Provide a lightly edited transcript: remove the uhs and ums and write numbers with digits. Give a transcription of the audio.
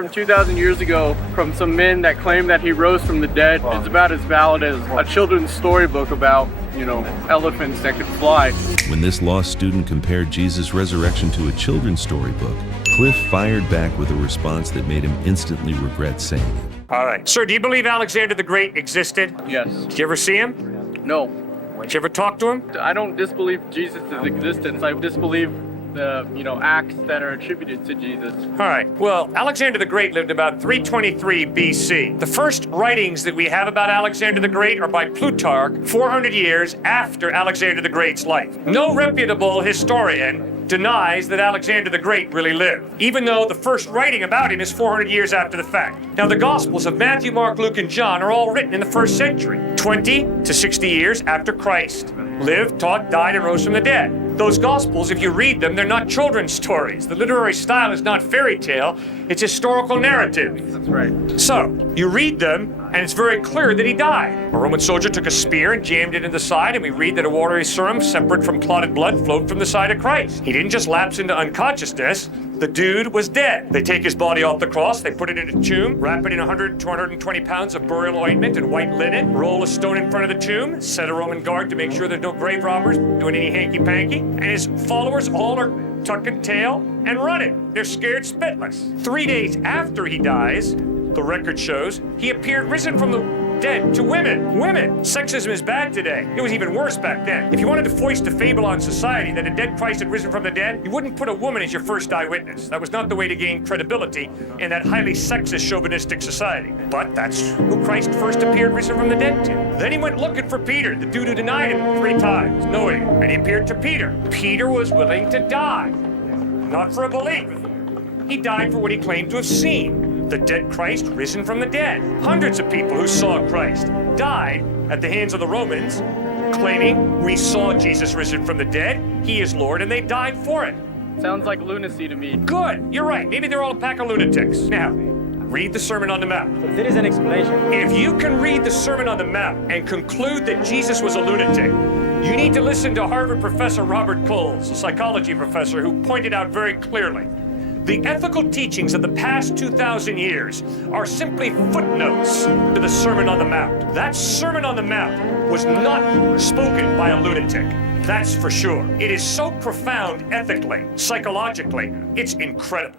From 2,000 years ago, from some men that claim that he rose from the dead, is about as valid as a children's storybook about, elephants that could fly. When this lost student compared Jesus' resurrection to a children's storybook, Cliffe fired back with a response that made him instantly regret saying it. All right. Sir, do you believe Alexander the Great existed? Yes. Did you ever see him? No. Did you ever talk to him? I don't disbelieve Jesus' existence. I disbelieve the, acts that are attributed to Jesus. All right. Well, Alexander the Great lived about 323 BC. The first writings that we have about Alexander the Great are by Plutarch, 400 years after Alexander the Great's life. No reputable historian denies that Alexander the Great really lived, even though the first writing about him is 400 years after the fact. Now, the Gospels of Matthew, Mark, Luke, and John are all written in the first century, 20 to 60 years after Christ lived, taught, died, and rose from the dead. Those Gospels, if you read them, they're not children's stories. The literary style is not fairy tale, it's historical narrative. That's right. So, you read them, and it's very clear that he died. A Roman soldier took a spear and jammed it in the side, and we read that a watery serum separate from clotted blood flowed from the side of Christ. He didn't just lapse into unconsciousness. The dude was dead. They take his body off the cross, they put it in a tomb, wrap it in 100 to 120 pounds of burial ointment and white linen, roll a stone in front of the tomb, set a Roman guard to make sure there's no grave robbers doing any hanky-panky, and his followers all are tucking tail and running. They're scared spitless. 3 days after he dies, the record shows, he appeared risen from the dead to women. Women! Sexism is bad today. It was even worse back then. If you wanted to foist a fable on society that a dead Christ had risen from the dead, you wouldn't put a woman as your first eyewitness. That was not the way to gain credibility in that highly sexist, chauvinistic society. But that's who Christ first appeared risen from the dead to. Then he went looking for Peter, the dude who denied him 3 times, knowing, and he appeared to Peter. Peter was willing to die, not for a belief. He died for what he claimed to have seen. The dead Christ risen from the dead. Hundreds of people who saw Christ died at the hands of the Romans, claiming, we saw Jesus risen from the dead, he is Lord, and they died for it. Sounds like lunacy to me. Good, you're right. Maybe they're all a pack of lunatics. Now, read the Sermon on the Mount. There is an explanation. If you can read the Sermon on the Mount and conclude that Jesus was a lunatic, you need to listen to Harvard professor Robert Coles, a psychology professor, who pointed out very clearly the ethical teachings of the past 2,000 years are simply footnotes to the Sermon on the Mount. That Sermon on the Mount was not spoken by a lunatic. That's for sure. It is so profound ethically, psychologically, it's incredible.